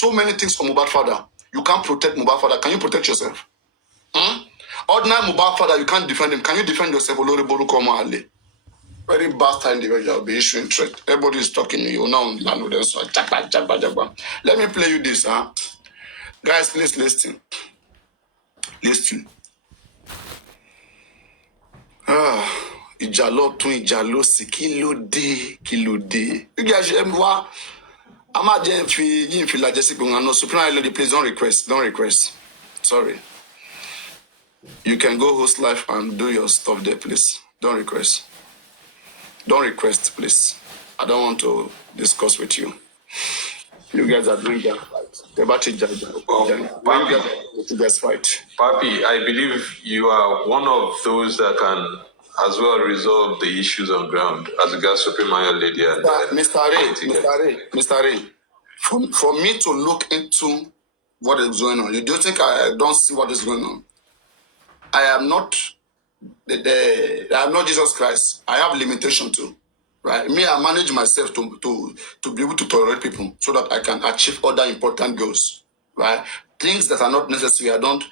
so many things for Mohbad father. You can't protect Mohbad father. Can you protect yourself? Ordinary Mohbad father, you can't defend him. Can you defend yourself? Oloribolu Komo Ale. Very bastard individual be issuing threat. Everybody is talking to you now. Let me play you this, huh? Guys, please listen. Listen. Ìjà lọ́tún, ìjà lósì, kí ló dé. You guys should wá. I'm not just feel like just going no Supreme Lady, please don't request. Sorry. You can go host live and do your stuff there, please. Don't request, please. I don't want to discuss with you. You guys are doing that fight. The battle when you guys fight. Papi, I believe you are one of those that can as well resolve the issues on ground as regards Supreme Lady and Mr. Ray. For me to look into what is going on, you do think I don't see what is going on? I am not I am not Jesus Christ. I have limitation too, right? Me, I manage myself to be able to tolerate people so that I can achieve other important goals, right? Things that are not necessary, I don't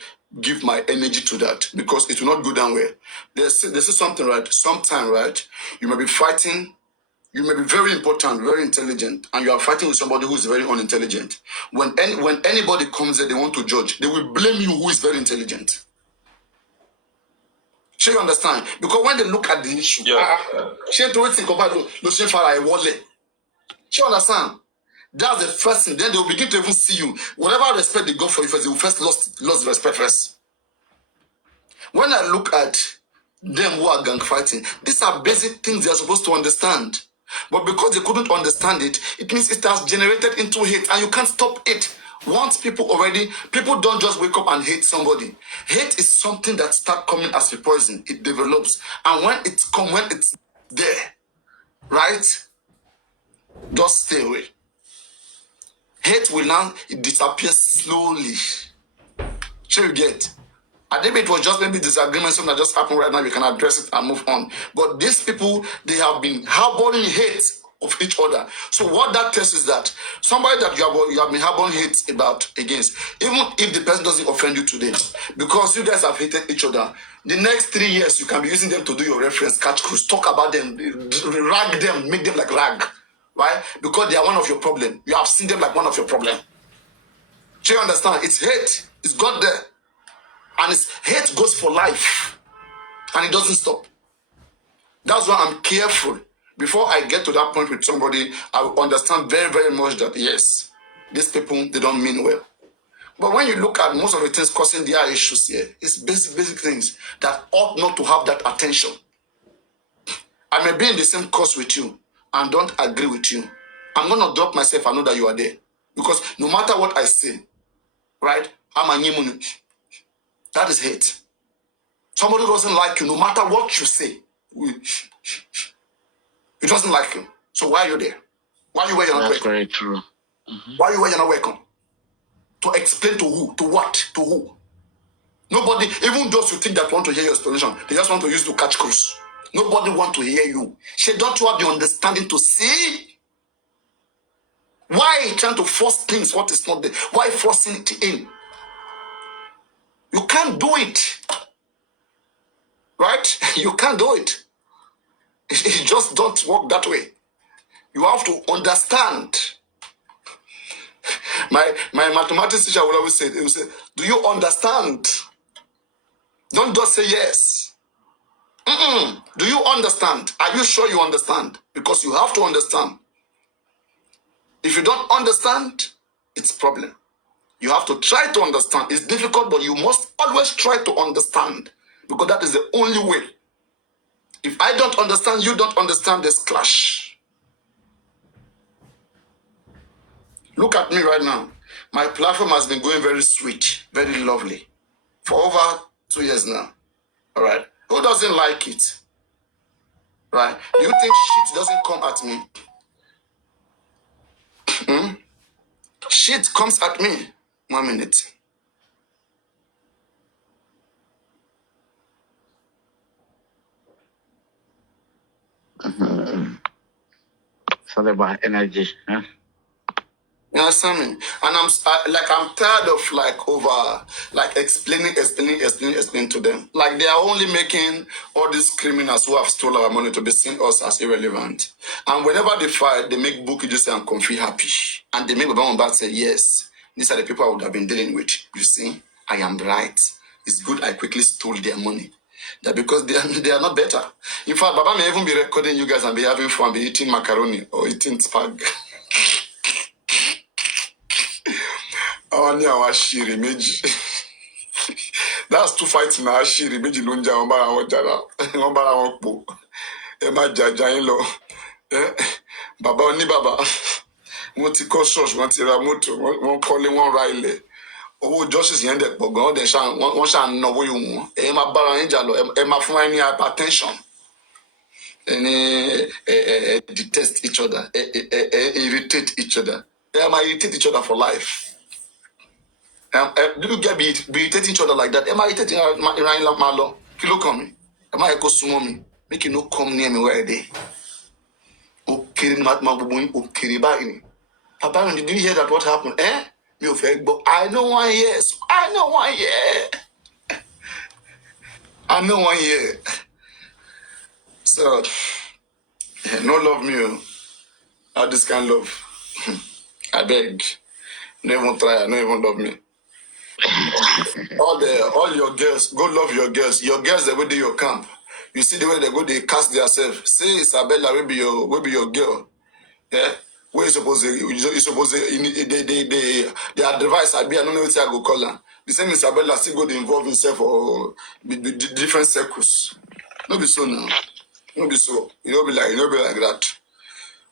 give my energy to that because it will not go down well. This is something, right? Sometime, right? You may be fighting. You may be very important, very intelligent, and you are fighting with somebody who is very unintelligent. When anybody comes there, they want to judge. They will blame you who is very intelligent. Sure, you understand? Because when they look at the issue, sure you understand? That's the first thing. Then they will begin to even see you. Whatever respect they got for you first, they will first lost respect first. When I look at them who are gang fighting, these are basic things they are supposed to understand. But because they couldn't understand it, it means it has generated into hate, and you can't stop it. Once people don't just wake up and hate somebody. Hate is something that starts coming as a poison. It develops. And when it's there, right? Just stay away. Hate will now disappear slowly. Sure you get? I think it was just maybe disagreement, something that just happened right now. We can address it and move on. But these people, they have been harboring hate of each other. So what that tells is that somebody that you have been harboring hate against, even if the person doesn't offend you today, because you guys have hated each other, the next 3 years you can be using them to do your reference, catch cruise, talk about them, rag them, make them like rag, right? Because they are one of your problem. You have seen them like one of your problem. Do you understand? It's hate. It's got there. And it's hate goes for life. And it doesn't stop. That's why I'm careful. Before I get to that point with somebody, I will understand very, very much that, yes, these people, they don't mean well. But when you look at most of the things causing their issues here, it's basic things that ought not to have that attention. I may be in the same course with you and don't agree with you. I'm going to drop myself and know that you are there. Because no matter what I say, right, I'm a Nyimun. That is hate. Somebody doesn't like you, no matter what you say. It doesn't like you. So why are you there? Why are you where you're not welcome? That's very true. Why are you where you're not welcome? To explain to who? To what? To who? Nobody, even those who think that want to hear your explanation, they just want to use to catch cruise. Nobody want to hear you. Say, don't you have the understanding to see? Why trying to force things what is not there? Why forcing it in? You can't do it. Right? You can't do it. It just don't work that way. You have to understand. My mathematics teacher will always say, do you understand? Don't just say yes. Do you understand? Are you sure you understand? Because you have to understand. If you don't understand, it's a problem. You have to try to understand. It's difficult, but you must always try to understand. Because that is the only way. If I don't understand, you don't understand, this clash. Look at me right now. My platform has been going very sweet, very lovely. For over 2 years now. All right? Who doesn't like it? Right? Do you think shit doesn't come at me? Shit comes at me. 1 minute. Something about energy, huh? You understand me? And I'm tired of explaining to them. Like they are only making all these criminals who have stolen our money to be seen us as irrelevant. And whenever they fight, they make Bukky just and Comfy happy. And they make Baba Mohbad say, yes, these are the people I would have been dealing with. You see, I am right. It's good I quickly stole their money. That because they are not better. In fact, Baba may even be recording you guys and be having fun, be eating macaroni or eating spag. Àwọn ní àwọn àṣírí méjì. That's two fights na àṣírí méjì ló ń jà wọ́n bára wọn jà náà. Wọ́n bára wọn pọ̀. Ẹ má jàjà yín lọ. Bàbá oníbàbá. Wọ́n ti kọ́ ṣọ́ọ̀ṣì, wọ́n ti ra mọ́tò, wọ́n kọ́lé, wọ́n ra ilẹ̀. Owó justice yẹn dẹ̀ pọ̀ gan-an, wọ́n ṣà ń náwó yìí wọ́n. Ẹ má bára yín jà lọ, ẹ má fún wa ní hypertension. Detest each other, irritate each other. Ẹ má irritate each other for life. Do you get be irritating each other like that? Am I irritating Ryan Malo? Kilo come. Am I go sumo me? Make you no come near me where I dey. Okay, mat mabubuin. Okay, bye. Papa, did you hear that? What happened? Me ofeg, but I know one yes. I know one yeah. I know one yeah. So, no love me. How this kind of love? I beg. No even try. No even love me. all your girls, go love your girls. Your girls, they will do your camp. You see the way they go, they cast themselves. Say Isabella will be your girl. Yeah. Where you suppose they advise I don't know what I go call her. The same Isabella still go to involve himself or different circles. No be so now. No be so. You don't be like that.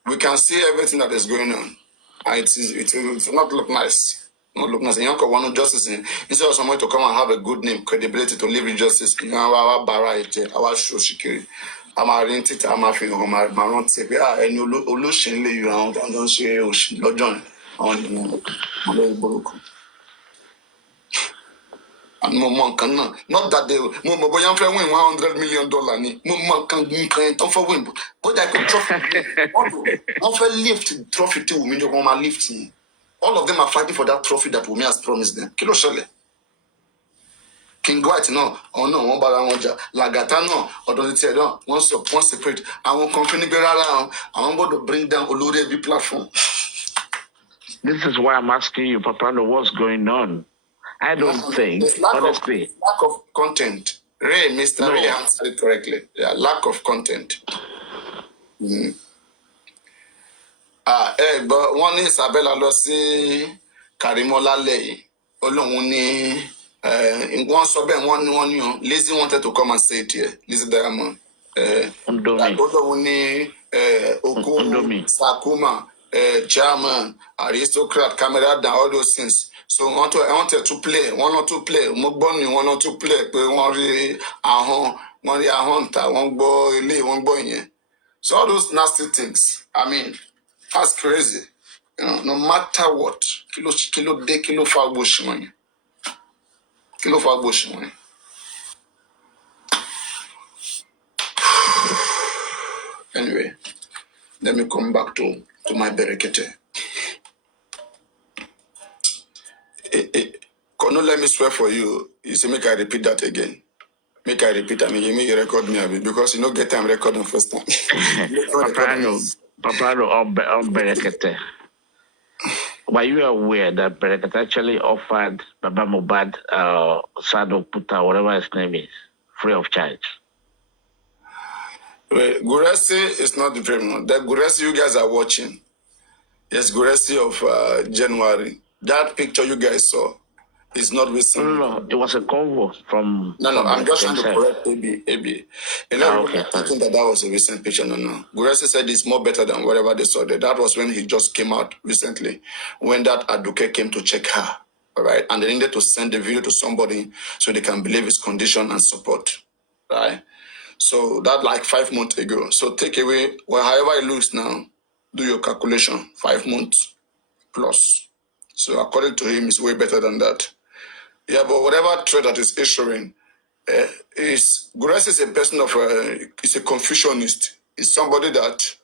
We can see everything that is going on. And it will not look nice. Not look nice. And you want justice instead of someone to come and have a good name, credibility to live in justice. You know, our barrage, our show security. I'm a rented, I'm a thing, I'm a run take. And you lose you around and don't say, oh, John. And Mom can not that they Mom Boyan win $100 million. Mom can don't for win. But I could trophy. Not for lift trophy too, mean your mama lifting. All of them are fighting for that trophy that Wumi has promised them. Kilo Shale. King White, no. Oh no, one bara one Lagata, no. Or don't it say, no. One separate. I won't company be around. I want to bring down Olurebi platform. This is why I'm asking you, Papariano, what's going on? I don't think, honestly. Lack of content. Mr. Ray answered it correctly. Yeah, lack of content. But one is Isabella lọ sí Karimola lẹ́yìn. Ọlọ́run ní wọ́n sọ bẹ́ẹ̀ wọ́n ní Lizzy wanted to come and say it here. Lizzy Diamond. Ọlọ́run ní Oko Sakuma, chairman, aristocrat, camera down, all those things. So I wanted to play, one or two play. Mogboni, one or two play. One rí ahọ́n ta, one gbọ́ ilé, one gbọ́ ìyẹn. So all those nasty things. I mean, that's crazy. You know, no matter what. Kilo de kilo fa bush money. Kilo fa bush money. Anyway, let me come back to my berekete. Kono, let me swear for you. You say, make I repeat that again. Make I repeat. I mean, you make you record me because you don't get time recording first time. Papariano on berekete. Were you aware that Berekete actually offered Baba Mohbad, Sado Puta, whatever his name is, free of charge? Well, Guresi is not the premium. That Guresi you guys are watching. Yes, Guresi of January. That picture you guys saw is not recent. No, it was a convo from. No, I'm just trying to correct AB. A lot of people thinking that was a recent picture. No. Guresi said it's more better than whatever they saw there. That was when he just came out recently, when that Aduke came to check her. All right, and they needed to send the video to somebody so they can believe his condition and support. Right. So that like 5 months ago. So take away, well, however it looks now, do your calculation, 5 months plus. So according to him, it's way better than that. Yeah, but whatever threat that is issuing, Guresi is a person of, is a Confucianist. Is somebody that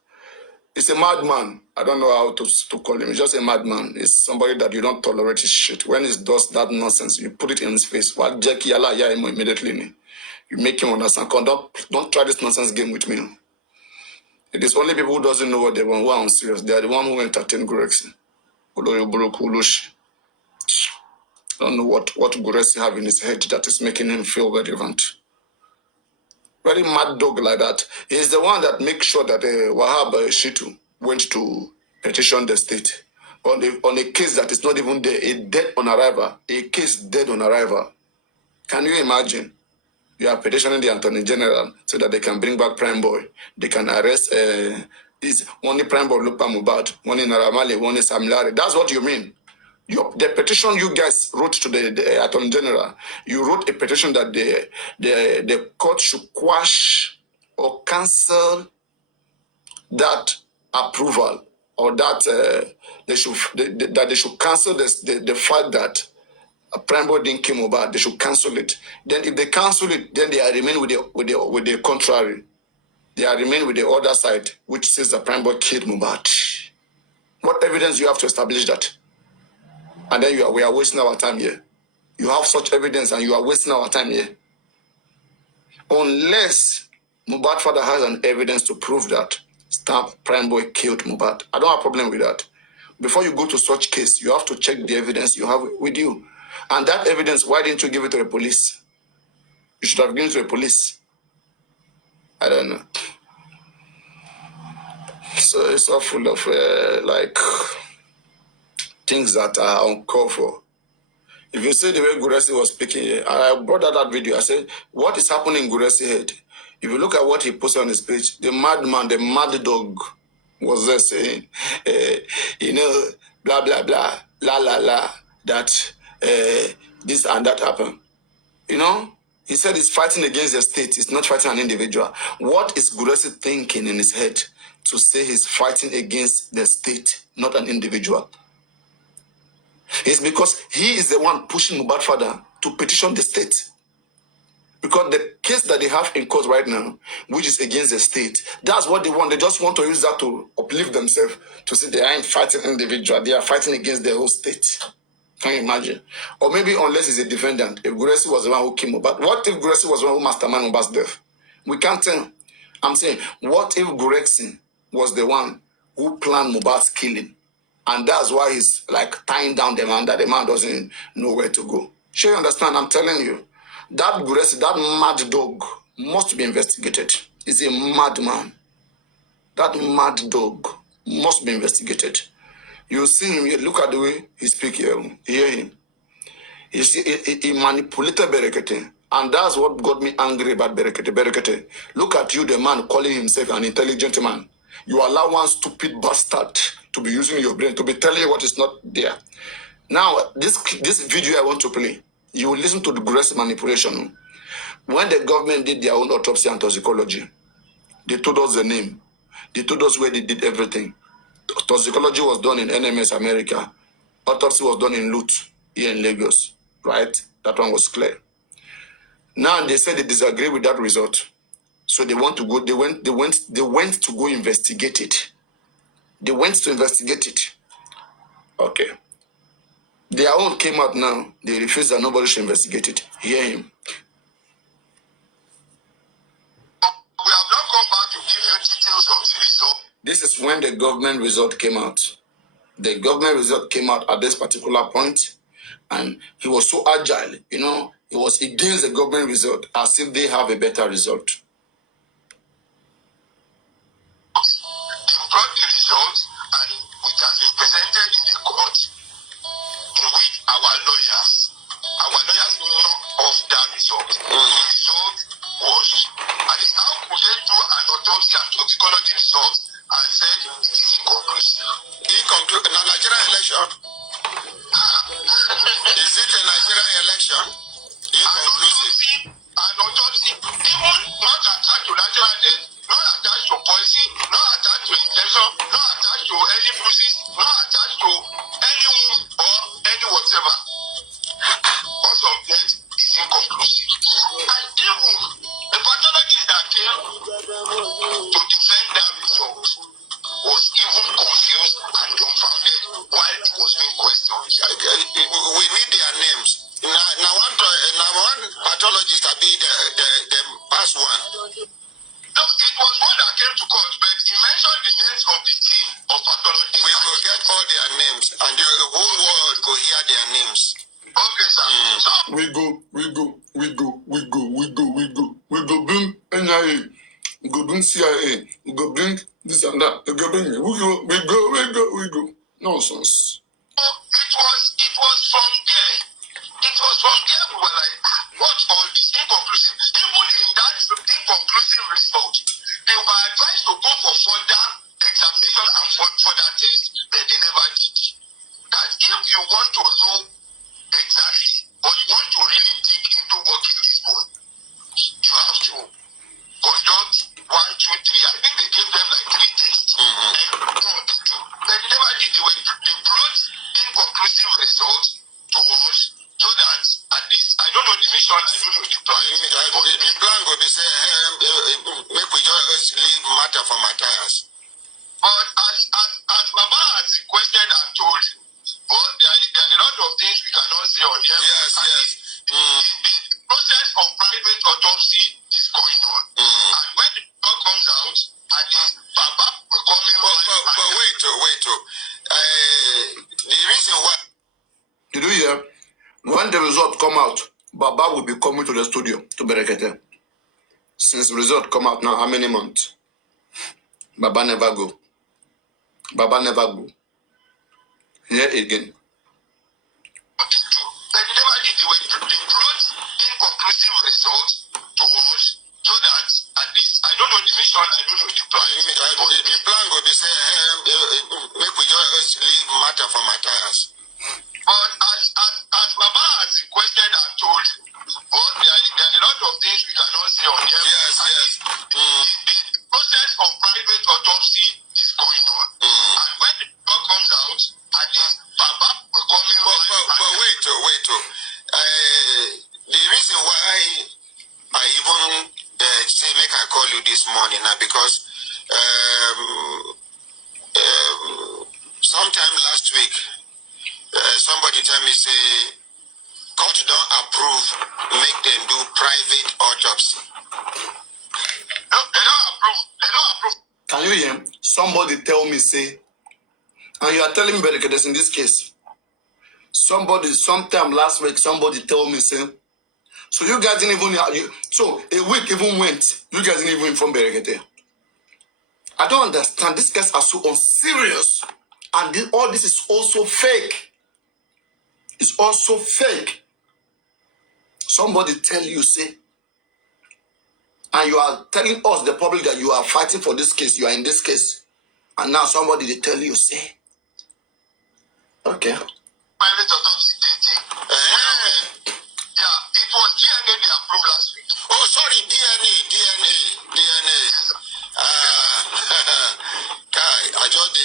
He's a madman. I don't know how to call him. He's just a madman. He's somebody that you don't tolerate his shit. When he does that nonsense, you put it in his face. What Jackie Yala Yaimo immediately. You make him understand. Don't try this nonsense game with me. It is only people who doesn't know what they want who are serious. They are the one who entertain Gurexi. Don't know what Gurexi have in his head that is making him feel relevant. Very mad dog like that. He's the one that makes sure that Wahab Shitu went to petition the state on a case that is not even there, a dead on arrival, a case dead on arrival. Can you imagine? You are petitioning the Attorney General so that they can bring back Prime Boy. They can arrest this one Prime Boy Lupa Mubad, one in Naramale, one in Samlari. That's what you mean. The petition you guys wrote to the Attorney General, you wrote a petition that the court should quash or cancel that approval, or that they should cancel the fact that Prime Boy didn't kill Mohbad. They should cancel it. Then if they cancel it, then they are remain with the contrary. They are remain with the other side, which says that Prime Boy killed Mohbad. What evidence you have to establish that? And then we are wasting our time here. You have such evidence and you are wasting our time here. Unless Mohbad father has an evidence to prove that Prime Boy killed Mohbad. I don't have a problem with that. Before you go to such case, you have to check the evidence you have with you. And that evidence, why didn't you give it to the police? You should have given it to the police. I don't know. So it's all full of things that are uncalled for. If you see the way Guresi was speaking, I brought out that video. I said, what is happening in Guresi's head? If you look at what he posted on his page, the madman, the mad dog was there saying, blah, blah, blah, la, la, la, that this and that happened. He said he's fighting against the state. He's not fighting an individual. What is Guresi thinking in his head to say he's fighting against the state, not an individual? It's because he is the one pushing Mohbad father to petition the state. Because the case that they have in court right now, which is against the state, that's what they want. They just want to use that to uplift themselves, to say they aren't fighting individual. They are fighting against the whole state. Can you imagine? Or maybe unless he's a defendant, if Guresi was the one who killed Mohbad. What if Guresi was the one who masterminded Mohbad's death? We can't tell. I'm saying, what if Guresi was the one who planned Mohbad's killing? And that's why he's like tying down the man, that the man doesn't know where to go. Sure, you understand? I'm telling you. That Guresi, that mad dog must be investigated. He's a madman. That mad dog must be investigated. You see him, you look at the way he speaks here, hear him. You see, he manipulated Berekete. And that's what got me angry about Berekete. Berekete, look at you, the man calling himself an intelligent man. You allow one stupid bastard to be using your brain, to be telling you what is not there. Now, this video I want to play, you will listen to the Guresi manipulation. When the government did their own autopsy and toxicology, they told us the name. They told us where they did everything. Toxicology was done in NMS America. Autopsy was done in Lut, here in Lagos. Right? That one was clear. Now they said they disagree with that result. So they want to go, they went to go investigate it. They went to investigate it. Okay. Their own came out now. They refused that nobody should investigate it. Hear him. We have not come back to give you details of the result. This is when the government result came out. The government result came out at this particular point, and he was so agile, he was against the government result as if they have a better result. They brought the result, and it has been presented in the court, in which our lawyers knocked off that result. The result was, and it's how could they do an autopsy and toxicology result and said it is inconclusive. Inconclusive. Now, Nigerian election. Is it a Nigerian election? Inconclusive. An autopsy, even not attached to natural death, not attached to poison, not attached to injection, not attached to any bruises, not attached to any wound or any whatever. Cause of death is inconclusive. And even the pathologist that came to defend that result was We go bring NIA, we go bring CIA, we go bring this and that, we go bring, we go. Nonsense. It was from there. It was from there we were like, what all this inconclusive? Even in that inconclusive result, they were advised to go for further examination and further tests, but they never did. That if you want to know exactly, or you want to really dig into what killed this boy, you have to conduct 1, 2, 3. I think they gave them like 3 tests. And no, they do. But they never did. They brought inconclusive results to us so that at least, I don't know the mission, I don't know the plan. The plan will be say, make we just leave matter for Matthias. But as Baba has requested and told you, but there are a lot of things we cannot say on here. Yes. The process of private autopsy is going on. And when the result comes out, at least Baba will come in. But wait. The reason why. Did you hear? When the result come out, Baba will be coming to the studio to Berekete. Since the result come out now, how many months? Baba never go. Here again. But they never did. They brought inconclusive results to us so that at least, I don't know the mission, I don't know the plan. The plan will be say, make we just leave matter for Matthias. But as Baba has requested and told you, but there are a lot of things we cannot say on here. Yes. The process of private autopsy is going on. And when the result comes out, at least Baba will come in. But wait. The reason why I even say make I call you this morning now because sometime last week somebody tell me say court don't approve make them do private autopsy. No, they don't approve. Can you hear? Somebody tell me, say, and you are telling me Bereketes in this case. Sometime last week, somebody tell me, say, so you guys didn't even, so a week even went, you guys didn't even inform Berekete. I don't understand. These guys are so unserious. And all this is also fake. It's also fake. Somebody tell you, say, and you are telling us, the public, that you are fighting for this case, you are in this case. And now somebody, they tell you, say, okay. Private autopsy thing. Yeah, it was DNA they approved last week. Oh, sorry, DNA. I just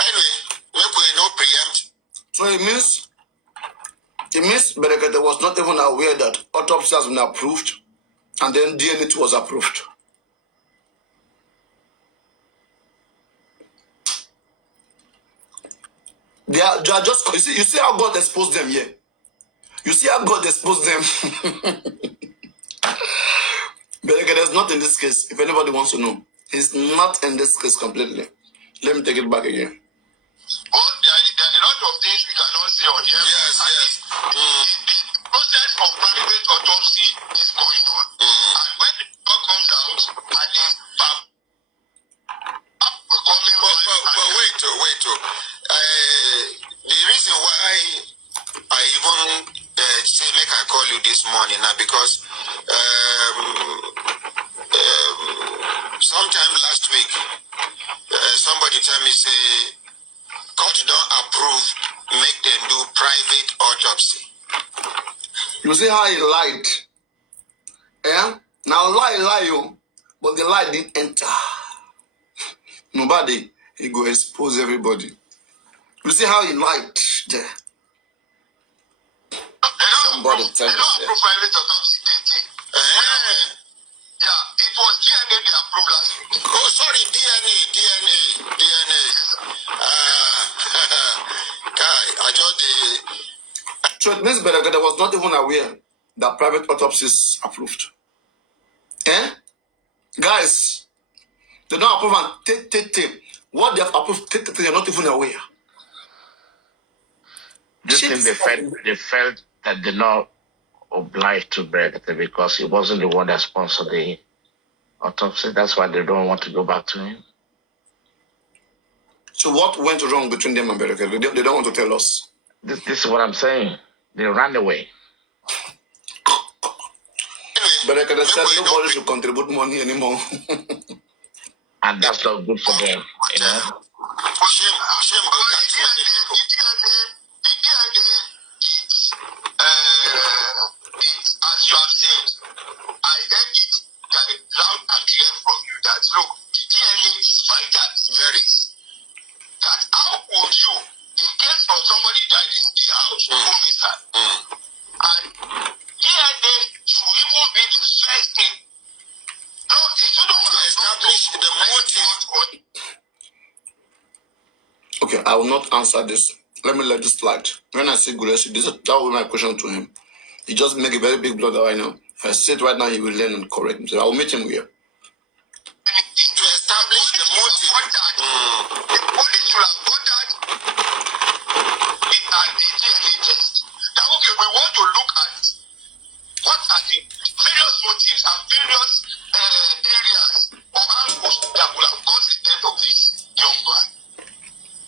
anyway, make we no preempt. So it means Berekete was not even aware that autopsy has been approved, and then DNA was approved. They are just, you see how God exposed them here. You see how God exposed them. Berekete is not in this case. If anybody wants to know, he's not in this case completely. Let me take it back again. Well, there are a lot of things we cannot say on here. Yes. The process of private autopsy is going on. And when the result comes out, at least will come in. But wait. The reason why I even say make I call you this morning now because sometime last week somebody tell me say court don't approve make them do private autopsy. You see how he lied? Yeah? Now lie you, but the lie didn't enter. Nobody, he go expose everybody. You see how he lied there? Somebody tell me. They don't approve private autopsy thing. Yeah, it was DNA they approved last week. Oh, sorry, DNA. I just So it means Berekete was not even aware that private autopsy is approved. Guys, they don't approve and take. What they have approved, they're not even aware. This thing they felt that did not oblige to Berekete because he wasn't the one that sponsored the autopsy. That's why they don't want to go back to him. So what went wrong between them and Berekete? They don't want to tell us. This is what I'm saying. They ran away. Berekete said nobody should contribute money anymore. And that's not good for them, you know. Shame go catch many people. It's as you have said, I heard it loud and clear from you that look, the DNA is vital, very. That how would you, in case of somebody died in the house, homicide, and DNA should even be the first thing. No, it shouldn't Establish the motive. Okay, I will not answer this. Let me let this slide. When I say Gulesi, that will be my question to him. He just make a very big blunder right now. If I say it right now, he will learn and correct me. So I will meet him here. To establish the motive. The police should have ordered a DNA test. Now, okay, we want to look at what are the various motives and various areas or angles that would have caused the death of this young man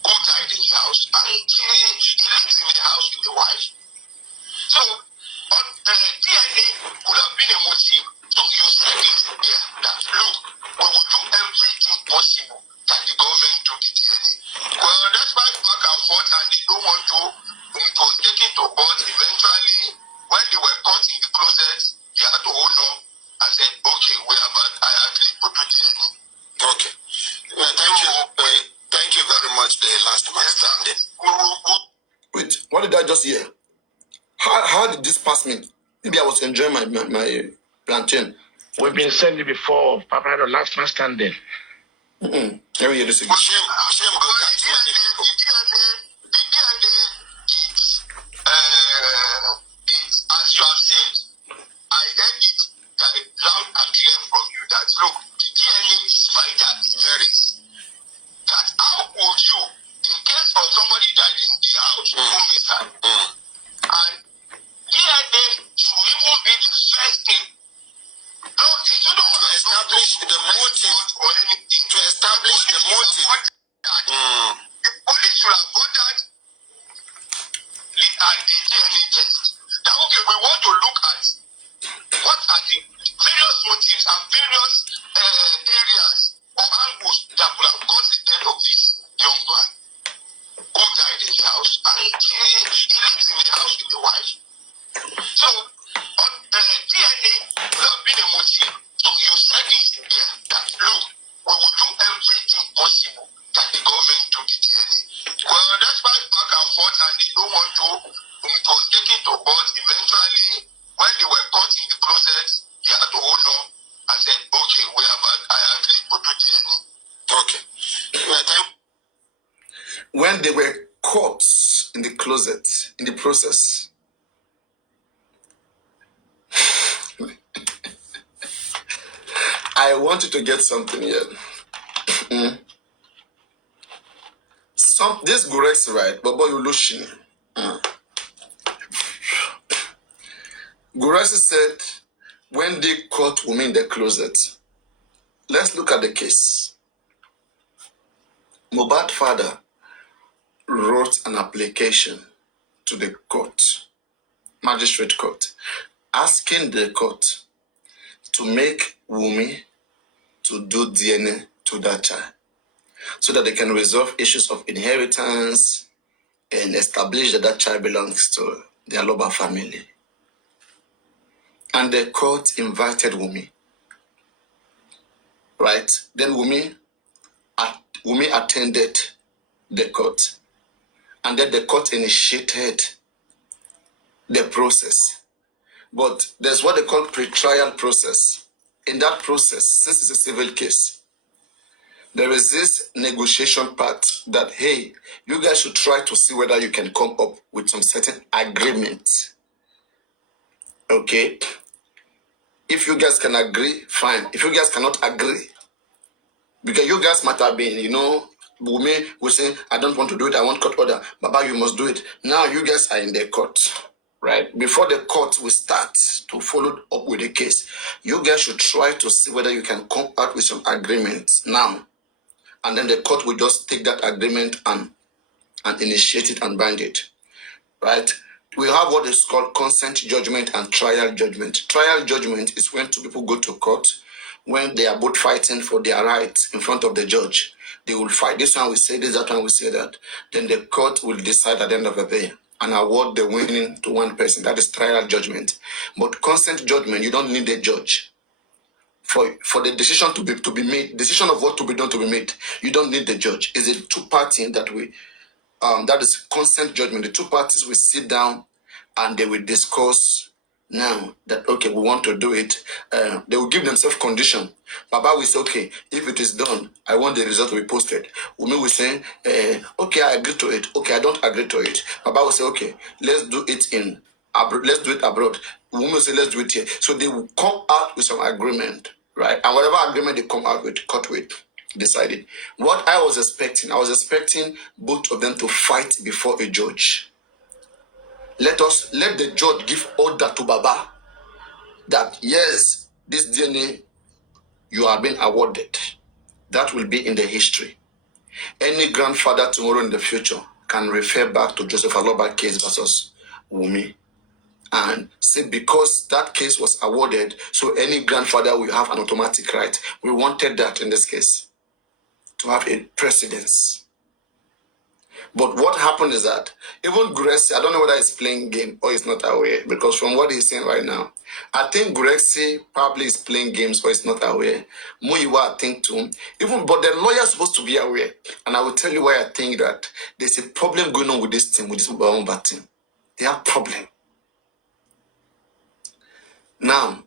who died in the house. And he lives in the house with the wife. So, DNA could have been a motive. So you said it here that look, we will do everything possible that the government do the DNA. Well, that's why back and forth and they don't want to. It was taken to court. Eventually, when they were caught in the closet, they had to hold on and said, okay, I agree to do DNA. Okay. Thank you very much, the last man standing. Wait, what did I just hear? How did this pass me? Maybe I was enjoying my plantain. We've been saying it before, Papariano, last man standing. Let me hear this again. Shame go catch many people. The DNA is, as you have said, I heard it loud and clear from you that look, the DNA is vital, very. That how would you, in case of somebody died in the house, homicide, and DNA should even be the first thing. No, it shouldn't establish the motive. or anything. To establish the motive. The police should have ordered a DNA test. Now, okay, we want to look at what are the various motives and various areas or angles that would have caused the death of this young man who died in the house. And he lives in the house with the wife. So, DNA would have been a motive. So, you said it here that look, we will do everything possible that the government do the DNA. Well, that's why back and forth and they don't want to. It was taken to court. Eventually, when they were caught in the closet, they had to hold on and said, okay, I agree to do DNA. Okay. When they were caught in the closet, in the process, I want you to get something here. This Gurex, right? But boy, you losing. Gurex said when they caught women in the closet. Let's look at the case. Mohbad's father wrote an application to the court, magistrate court, asking the court to make Wunmi to do DNA to that child so that they can resolve issues of inheritance and establish that that child belongs to the Aloba family. And the court invited Wunmi, right? Then Wunmi attended the court, and then the court initiated the process. But there's what they call pre-trial process. In that process, since it's a civil case, there is this negotiation part that, hey, you guys should try to see whether you can come up with some certain agreement. Okay? If you guys can agree, fine. If you guys cannot agree, because you guys might have been, Wunmi was saying, I don't want to do it, I want court order. Baba, you must do it. Now you guys are in the court. right? Before the court will start to follow up with the case, you guys should try to see whether you can come out with some agreements now. And then the court will just take that agreement and initiate it and bind it, right? We have what is called consent judgment and trial judgment. Trial judgment is when two people go to court, when they are both fighting for their rights in front of the judge. They will fight. This one will say this, that one will say that. Then the court will decide at the end of the day and award the winning to one person. That is trial judgment. But consent judgment, you don't need a judge. For the decision to be made, decision of what to be done to be made, you don't need the judge. It's a two-party that is consent judgment. The two parties will sit down and they will discuss now that, okay, we want to do it. They will give themselves condition. Baba will say, okay, if it is done, I want the result to be posted. Umi will say, okay, I agree to it. Okay, I don't agree to it. Baba will say, okay, let's do it let's do it abroad. Umi will say, let's do it here. So they will come out with some agreement, right? And whatever agreement they come out with, cut with, decided. What I was expecting both of them to fight before a judge. Let the judge give order to Baba that yes, this DNA you are being awarded. That will be in the history. Any grandfather tomorrow in the future can refer back to Joseph Aloba case versus Wumi and say because that case was awarded, so any grandfather will have an automatic right. We wanted that in this case, to have a precedence. But what happened is that even Grexy, I don't know whether he's playing game or he's not aware, because from what he's saying right now, I think Grexy probably is playing games or he's not aware. Muyiwa, I think too. But the lawyer is supposed to be aware. And I will tell you why I think that there's a problem going on with this team, with this Bawamba team. They have a problem. Now,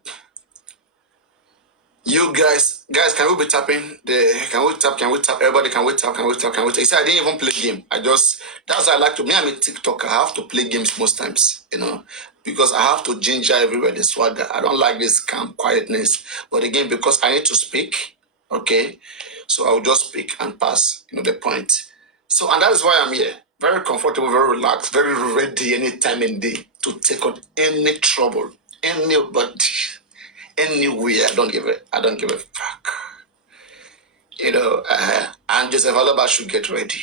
you guys, can we be tapping can we tap, everybody, can we tap? You see, I didn't even play game. That's why I like to, I'm a TikToker. I have to play games most times, because I have to ginger everywhere, the swagger. I don't like this calm quietness. But again, because I need to speak, okay? So I'll just speak and pass, the point. So, and that is why I'm here. Very comfortable, very relaxed, very ready anytime and day to take on any trouble, anybody. Anywhere, I don't give a fuck. And Joseph Alaba should get ready.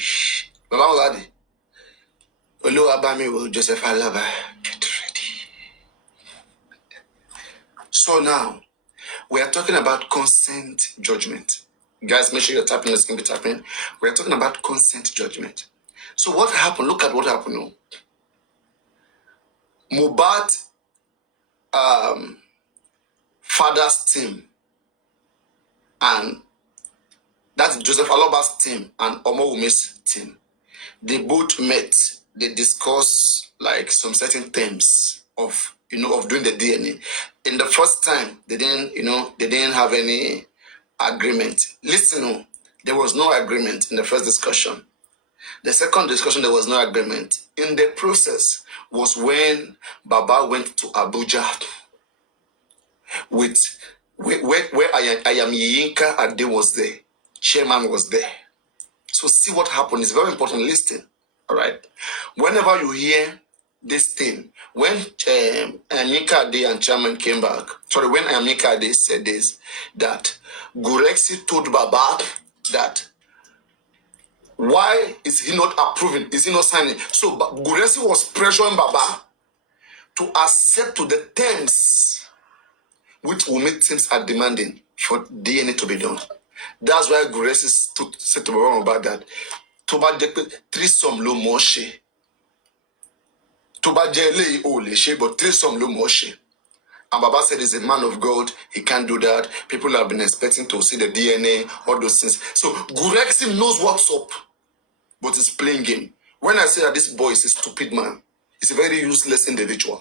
Mama Wadi, Oluwabami will Joseph Alaba get ready. So now, we are talking about consent judgment. Guys, make sure you're tapping, let's be tapping. We are talking about consent judgment. So what happened? Look at what happened now. Mohbad, father's team, and that's Joseph Aloba's team and Omowumi's team. They both met. They discussed like some certain terms of doing the DNA. In the first time, they didn't have any agreement. Listen, there was no agreement in the first discussion. The second discussion, there was no agreement. In the process was when Baba went to Abuja with where I am Yinka Ade was there. Chairman was there. So see what happened. It's very important. Listen. All right. Whenever you hear this thing, when Yinka Ade and Chairman came back, when Yinka Ade said this, that Grexy told Baba that why is he not approving? Is he not signing? So Grexy was pressuring Baba to accept to the terms which will make teams are demanding for DNA to be done. That's why Grexy said to Baba about that. Toba threesome lo moshe. Toba jele o leshe, but threesome lo moshe. And Baba said he's a man of God. He can't do that. People have been expecting to see the DNA, all those things. So Grexy knows what's up, but he's playing game. When I say that this boy is a stupid man, he's a very useless individual.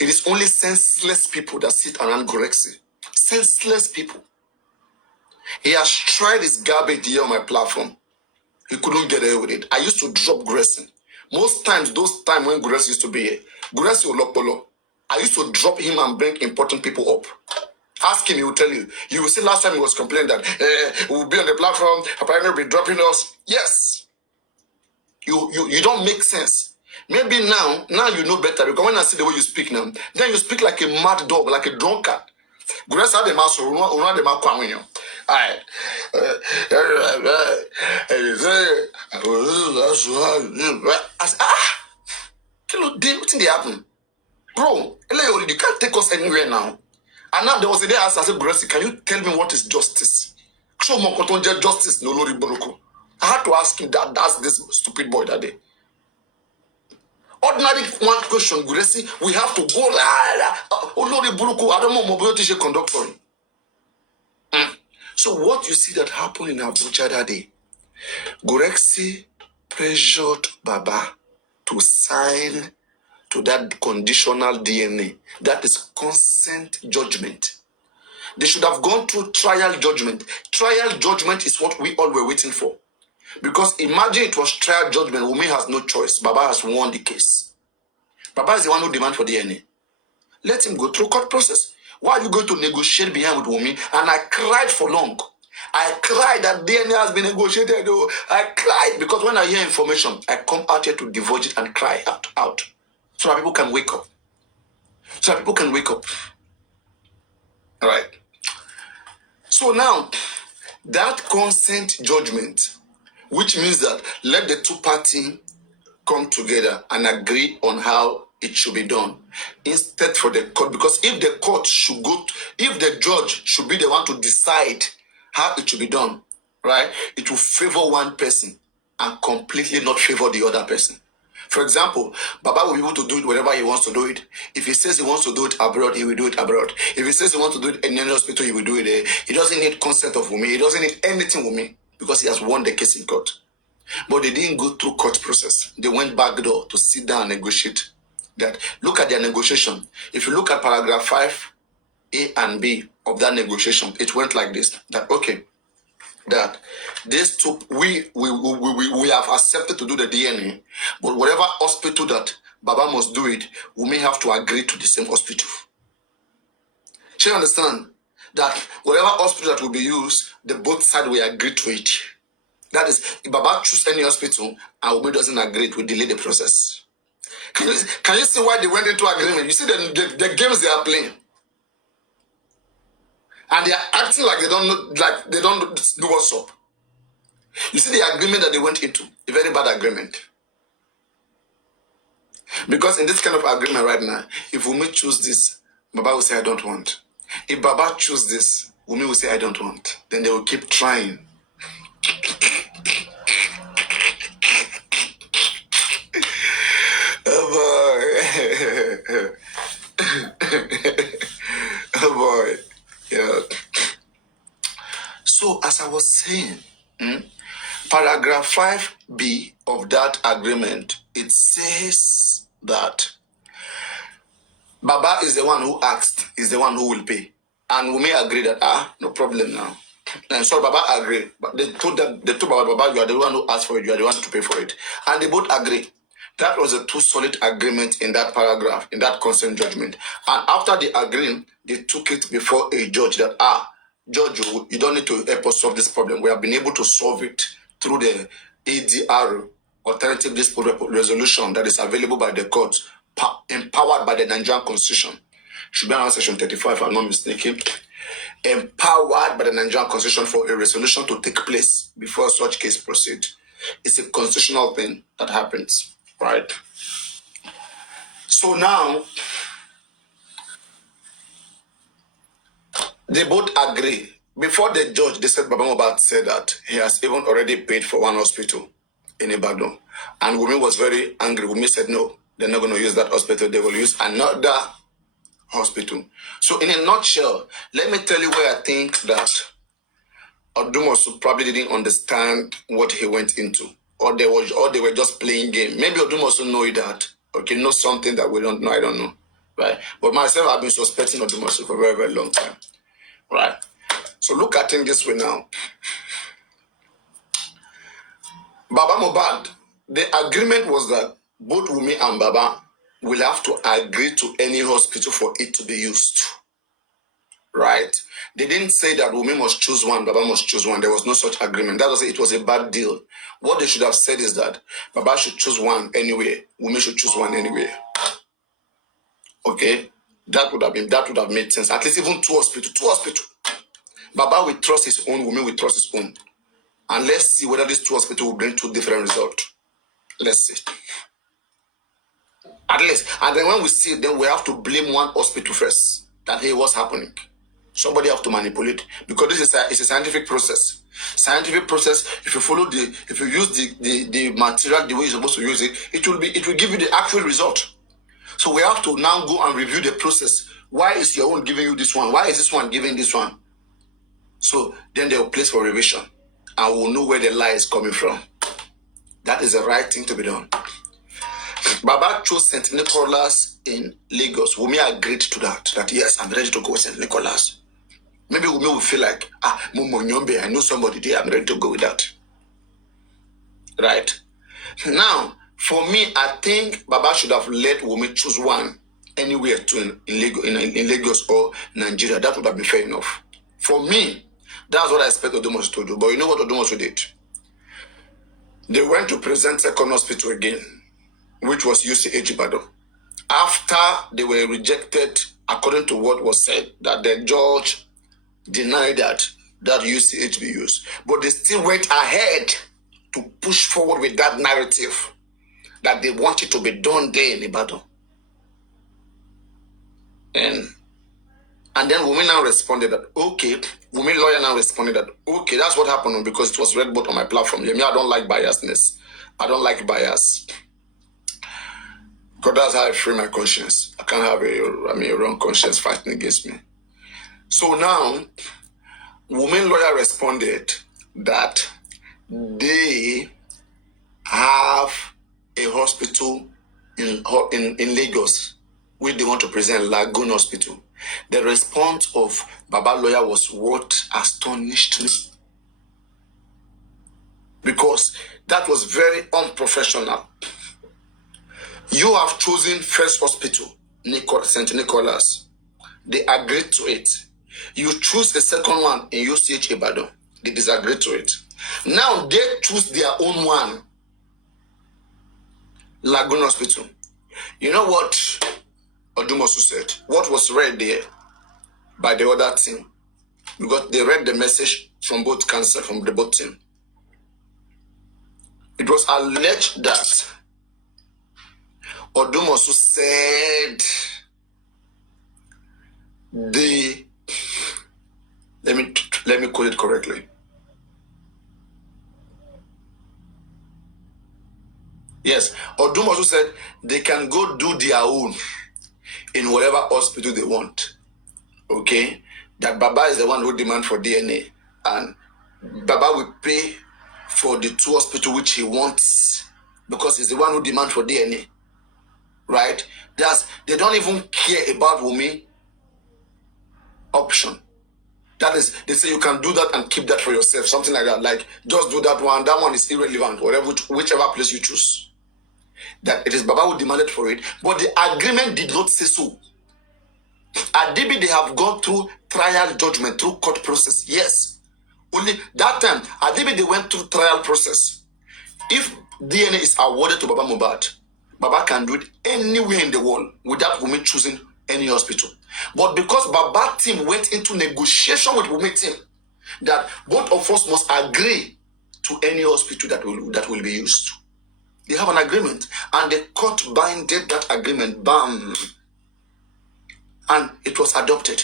It is only senseless people that sit around Grexy. Senseless people. He has tried his garbage here on my platform. He couldn't get away with it. I used to drop Grexy. Most times, those times when Grexy used to be here, Grexy Olopolo, I used to drop him and bring important people up. Ask him, he will tell you. You will see last time he was complaining that we'll be on the platform, Papariano will be dropping us. Yes. You don't make sense. Maybe now you know better, because when I see the way you speak now, then you speak like a mad dog, like a drunkard. Grace had the master, run the man coming. Alright. I said, what's in the happen? Bro, you can't take us anywhere now. And now there was a day I said, Grace, can you tell me what is justice? Show more justice, no Lori Boroko. I had to ask him that. That's this stupid boy that day. Ordinary one question, Grace, we have to go. Lori Boroko, I don't know mobility conductor. So what you see that happened in Abuja that day, Gorexi pressured Baba to sign to that conditional DNA. That is consent judgment. They should have gone through trial judgment. Trial judgment is what we all were waiting for. Because imagine it was trial judgment, Wumi has no choice. Baba has won the case. Baba is the one who demands for DNA. Let him go through court process. Why are you going to negotiate behind with Wumi? And I cried for long. I cried that DNA has been negotiated. Oh, I cried because when I hear information, I come out here to divulge it and cry out. So that people can wake up. All right. So now, that consent judgment, which means that let the two parties come together and agree on how it should be done, instead for the court, because if the court should if the judge should be the one to decide how it should be done, right, it will favor one person and completely not favor the other person. For example, Baba will be able to do it wherever he wants to do it. If he says he wants to do it abroad, he will do it abroad. If he says he wants to do it in any hospital, he will do it there. He doesn't need consent of Wumi. He doesn't need anything with me because he has won the case in court. But they didn't go through court process. They went back door to sit down and negotiate. That look at their negotiation. If you look at paragraph 5, A and B of that negotiation, it went like this. That okay, that these two we have accepted to do the DNA, but whatever hospital that Baba must do it, we may have to agree to the same hospital. Do you understand? That whatever hospital that will be used, the both sides will agree to it. That is, if Baba choose any hospital and Umi doesn't agree, it will delay the process. Can you see why they went into agreement? You see the games they are playing. And they are acting like they don't know what's up. You see the agreement that they went into, a very bad agreement. Because in this kind of agreement right now, if Umi choose this, Baba will say, I don't want. If Baba choose this, Umi will say, I don't want. Then they will keep trying. Oh boy. Yeah. So as I was saying, paragraph 5B of that agreement, it says that Baba is the one who asked, is the one who will pay. And we may agree that, no problem now. And so Baba agreed. But they told Baba, you are the one who asked for it, you are the one to pay for it. And they both agreed. That was a two solid agreement in that paragraph, in that consent judgment. And after they agreed, they took it before a judge that, Judge, you don't need to help us solve this problem. We have been able to solve it through the ADR, Alternative Dispute Resolution, that is available by the court, empowered by the Nigerian Constitution. Should be around section 35, if I'm not mistaken. Empowered by the Nigerian Constitution for a resolution to take place before such case proceed. It's a constitutional thing that happens, right? So now, they both agree. Before the judge, they said Baba Mohbad said that he has even already paid for one hospital in Ibadan. And Wumi was very angry. Wumi said, no, they're not going to use that hospital. They will use another hospital. So in a nutshell, let me tell you where I think that Odumosu probably didn't understand what he went into. Or they were just playing game. Maybe Odumosu know that. Okay, know something that we don't know. I don't know. Right? But myself, I've been suspecting Odumosu for a very, very long time. Right? So look at it this way now. Baba Mohbad, the agreement was that both Wumi and Baba will have to agree to any hospital for it to be used. right? They didn't say that Wumi must choose one, Baba must choose one. There was no such agreement. That was it. Was a bad deal. What they should have said is that Baba should choose one anyway. Wumi should choose one anyway. Okay, that would have made sense. At least even two hospitals. Baba will trust his own. Wumi will trust his own. And let's see whether these two hospitals will bring two different results. Let's see. At least. And then when we see it, then we have to blame one hospital first. That, hey, what's happening? Somebody have to manipulate. Because this is it's a scientific process. Scientific process, if you use the material the way you're supposed to use it, it will give you the actual result. So we have to now go and review the process. Why is your own giving you this one? Why is this one giving this one? So then they will place for revision. And we'll know where the lie is coming from. That is the right thing to be done. Baba chose St. Nicholas in Lagos. Wumi agreed to that. That yes, I'm ready to go with St. Nicholas. Maybe Wumi will feel like, Momo Nyombe, I know somebody there, I'm ready to go with that. Right? Now, for me, I think Baba should have let Wumi choose one anywhere to in Lagos or Nigeria. That would have been fair enough. For me, that's what I expect Odumosu to do. But you know what Odumosu did? They went to present second hospital again, which was UCH Ibadan. After they were rejected, according to what was said, that the judge denied that UCH be used. But they still went ahead to push forward with that narrative that they wanted to be done there in Ibadan. And then Wumi now responded that, okay, Wumi lawyer now responded that, okay, that's what happened because it was read both on my platform. Yeah, me, I don't like biasness. I don't like bias. Because that's how I free my conscience. I can't have a wrong conscience fighting against me. So now, Wumi lawyer responded that they have a hospital in Lagos which they want to present, Lagoon Hospital. The response of Baba lawyer was what astonished me. Because that was very unprofessional. You have chosen first hospital, St. Nicholas. They agreed to it. You choose the second one in UCH Ibadan. They disagreed to it. Now they choose their own one, Lagoon Hospital. You know what Odumosu said? What was read there by the other team? Because they read the message from both counsel, from the both team. It was alleged that Odumosu said let me quote it correctly. Yes, Odumosu said they can go do their own in whatever hospital they want. Okay? That Baba is the one who demands for DNA. And Baba will pay for the two hospitals which he wants because he's the one who demands for DNA. Right? They don't even care about Wumi option. That is, they say you can do that and keep that for yourself. Something like that. Like, just do that one. That one is irrelevant. Whichever place you choose. That it is Baba who demanded for it. But the agreement did not say so. At DB, they have gone through trial judgment, through court process. Yes. Only that time, at DB, they went through trial process. If DNA is awarded to Baba Mohbad, Baba can do it anywhere in the world without Wumi choosing any hospital. But because Baba team went into negotiation with Wumi team, that both of us must agree to any hospital that will be used. They have an agreement, and the court binded that agreement, bam, and it was adopted.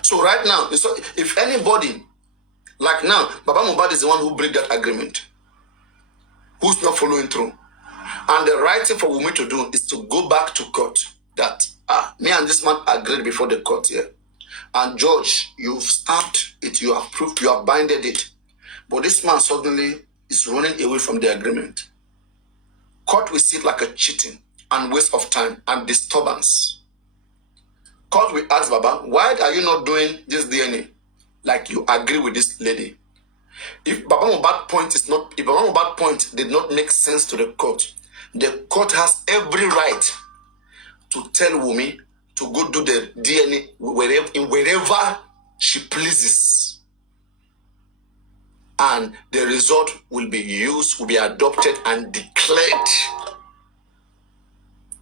So right now, if anybody, like now, Baba Mohbad is the one who break that agreement, who's not following through. And the right thing for Wumi to do is to go back to court that, me and this man agreed before the court here. And judge, you've stamped it, you have proved, you have binded it. But this man suddenly is running away from the agreement. Court will see it like a cheating and waste of time and disturbance. Court will ask Baba, why are you not doing this DNA? Like you agree with this lady. If Baba Mohbad point did not make sense to the court has every right to tell Wumi to go do the DNA wherever she pleases. And the result will be used, will be adopted and declared.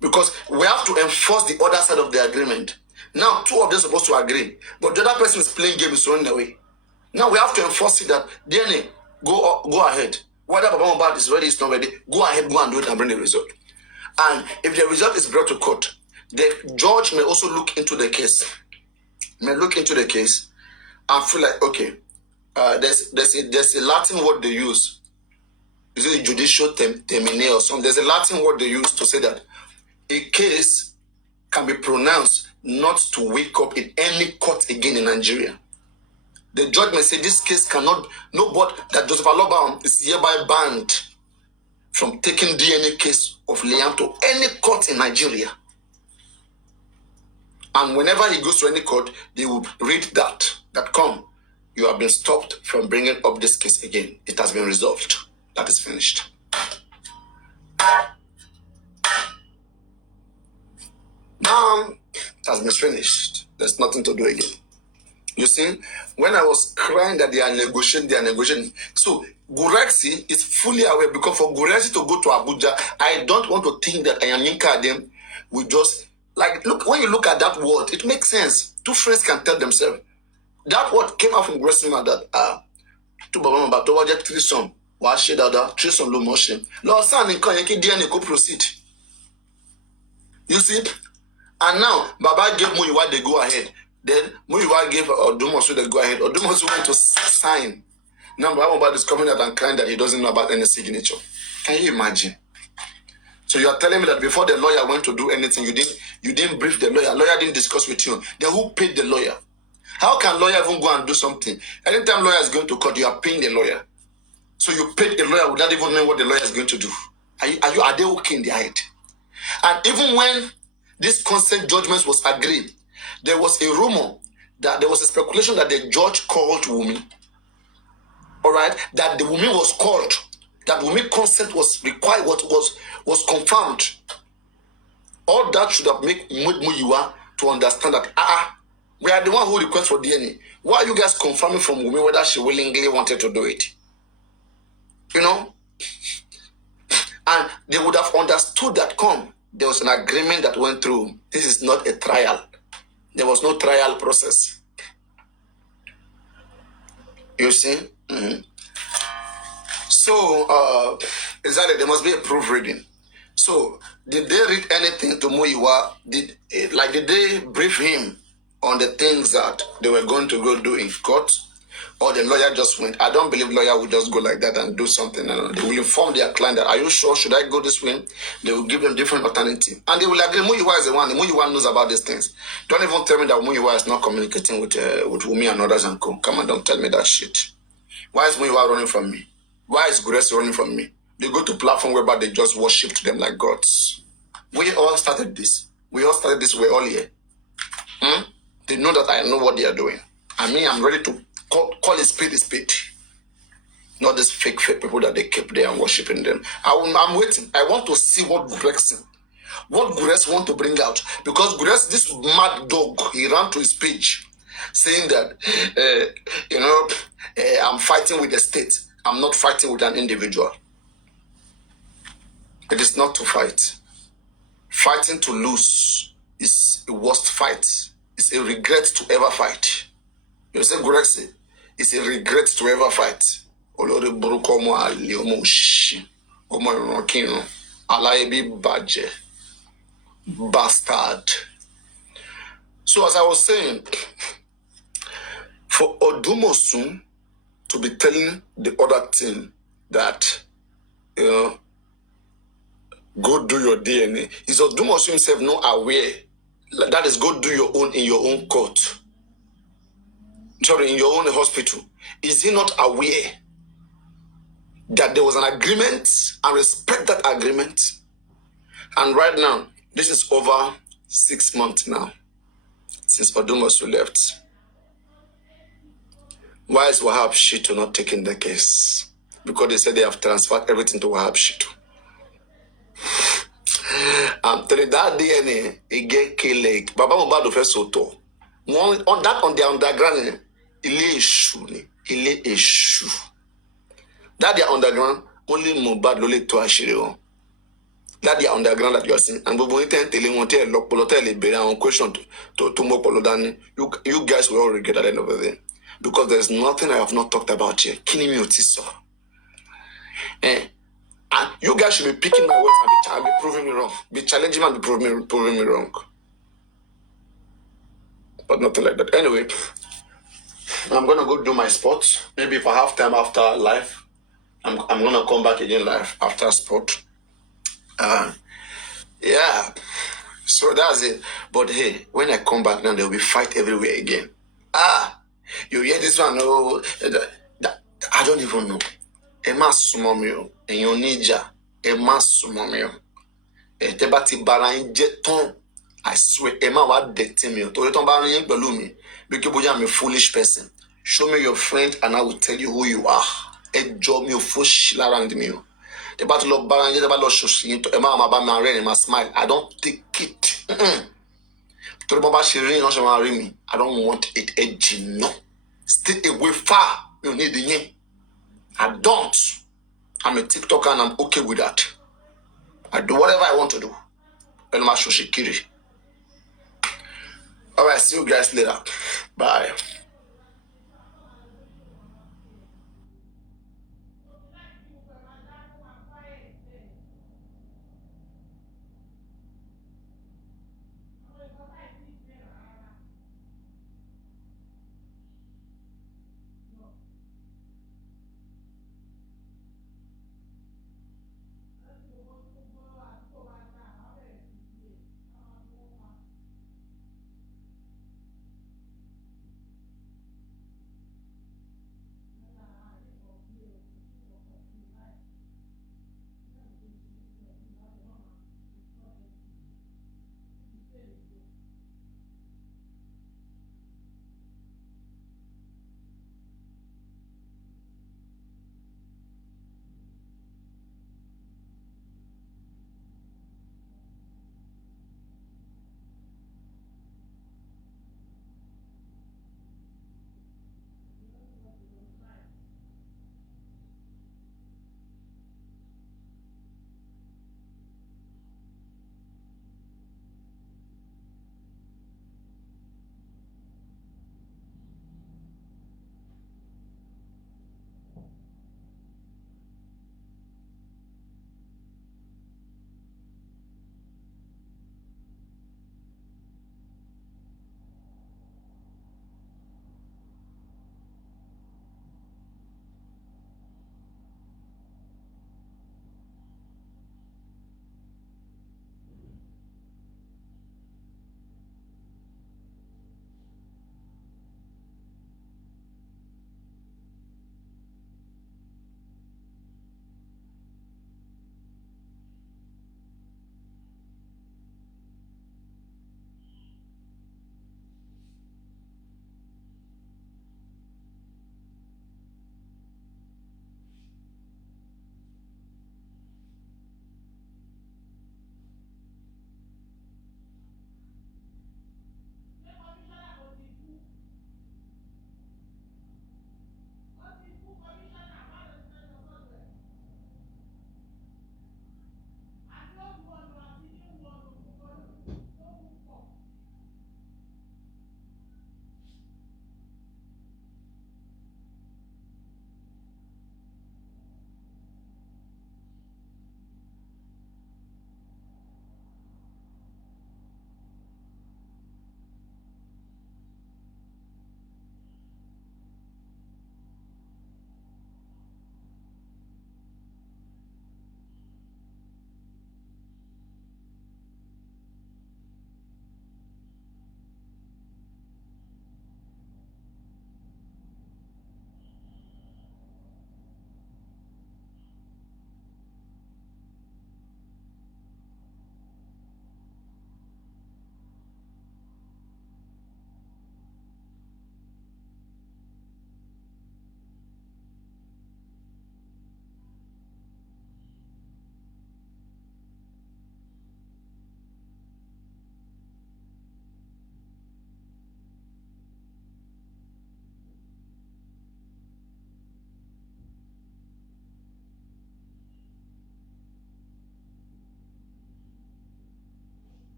Because we have to enforce the other side of the agreement. Now, two of them are supposed to agree, but the other person is playing game, is running away. Now we have to enforce it that DNA, go ahead. Whether Baba Mohbad is ready, is not ready, go ahead, go and do it and bring the result. And if the result is brought to court, the judge may also look into the case. And feel like, okay, there's a Latin word they use. Is it judicial termine or something? There's a Latin word they use to say that a case can be pronounced not to wake up in any court again in Nigeria. The judge may say this case cannot, that Joseph Aloba is hereby banned from taking DNA case of Liam to any court in Nigeria. And whenever he goes to any court, they will read that come, you have been stopped from bringing up this case again. It has been resolved. That is finished. Now, it has been finished. There's nothing to do again. You see, when I was crying that they are negotiating. So, Gurexi is fully aware, because for Gurexi to go to Abuja, I don't want to think that I am Yinka Adem will just, like, look, when you look at that word, it makes sense. Two friends can tell themselves. That word came out from Gurexi that, to Baba Mohbad, to Wajet Trison, Washe Dada, Trison Lo Moshe. Lord San and Kanyaki DNA go proceed. You see? And now, Baba gave Muyiwa the go ahead. Then Muyiwa gave Odumosu the go ahead. Odumosu went to sign. Now Baba Mohbad is coming out and crying that he doesn't know about any signature. Can you imagine? So you are telling me that before the lawyer went to do anything, you didn't brief the lawyer. Lawyer didn't discuss with you. Then who paid the lawyer? How can lawyer even go and do something? Anytime lawyer is going to court, you are paying the lawyer. So you paid the lawyer without even knowing what the lawyer is going to do. Are they okay in their head? And even when this consent judgment was agreed, there was a rumor that there was a speculation that the judge called Wumi. All right, that the woman was called, that woman consent was required, was confirmed. All that should have made Muyiwa to understand that we are the one who request for DNA. Why are you guys confirming from Wumi whether she willingly wanted to do it? You know, and they would have understood that there was an agreement that went through. This is not a trial. There was no trial process. You see? Mm-hmm. So, exactly, there must be a proof reading. So, did they read anything to Muyiwa? Did they brief him on the things that they were going to go do in court? Or the lawyer just went? I don't believe lawyer would just go like that and do something. No. They will inform their client that, are you sure? Should I go this way? They will give them different alternative. And they will agree. Muyiwa is the one. Muyiwa knows about these things. Don't even tell me that Muyiwa is not communicating with Wumi and others and co. Come on, don't tell me that shit. Why is Muyiwa running from me? Why is Gurexi running from me? They go to platform whereby they just worship to them like gods. We all started this. We're all here. They know that I know what they are doing. I mean, I'm ready to call a spade. Not these fake people that they keep there and worshiping them. I'm waiting. I want to see what Gurexi want to bring out. Because Gurexi, this mad dog, he ran to his page saying that, I'm fighting with the state. I'm not fighting with an individual. It is not to fight. Fighting to lose is the worst fight. It's a regret to ever fight. You say Gurexi, it's a regret to ever fight. Bastard. So as I was saying, for Odumosu to be telling the other team that, go do your DNA, is Odumosu himself not aware? That is, go do your own in your own court. Sorry, in your own hospital. Is he not aware that there was an agreement and respect that agreement? And right now, this is over 6 months now since Odumosu left. Why is Wahab Shittu not taking the case? Because they said they have transferred everything to Wahab Shittu. I'm telling you, that DNA, it get killed. Baba Mohbad first soto. One on that on the underground, ilé èṣù ni, ilé èṣù. That their underground, only Mohbad ló lè tú àṣírí wọn. That their underground that you are seeing, and gbogbo yín tẹ́ ń tẹ̀lé wọn tẹ́ ẹ̀ lọ́pọlọ tẹ́ ẹ̀ lè béèrè àwọn question tó mọ́ pọlọ dání. You guys will all regret at the end of the day. Because there's nothing I have not talked about here. Kí ni mi ò ti sọ? And you guys should be picking my words and be proving me wrong. Be challenging me and be proving me wrong. But nothing like that. Anyway, I'm gonna go do my sports. Maybe if I have time after live, I'm gonna come back again live after sport. Yeah. So that's it. But hey, when I come back now, there will be fight everywhere again. You hear this one? Oh, I don't even know. Emma Sumomio, and you ninja, Emma Sumomio. Tebati Baran Jeton. I swear, Emma, what dating me? Toleton Baran Balumi, because I'm a foolish person. Show me your friend, and I will tell you who you are. A job, you foolish around me. The battle of Baran, the battle of Shoshi, Emma, my bama, and my smile. I don't take it. To the Baba Shirin, not marry me. I don't want it edgy, no. Stay away far. You need the name. I don't. I'm a TikToker and I'm okay with that. I do whatever I want to do. Alright, see you guys later. Bye.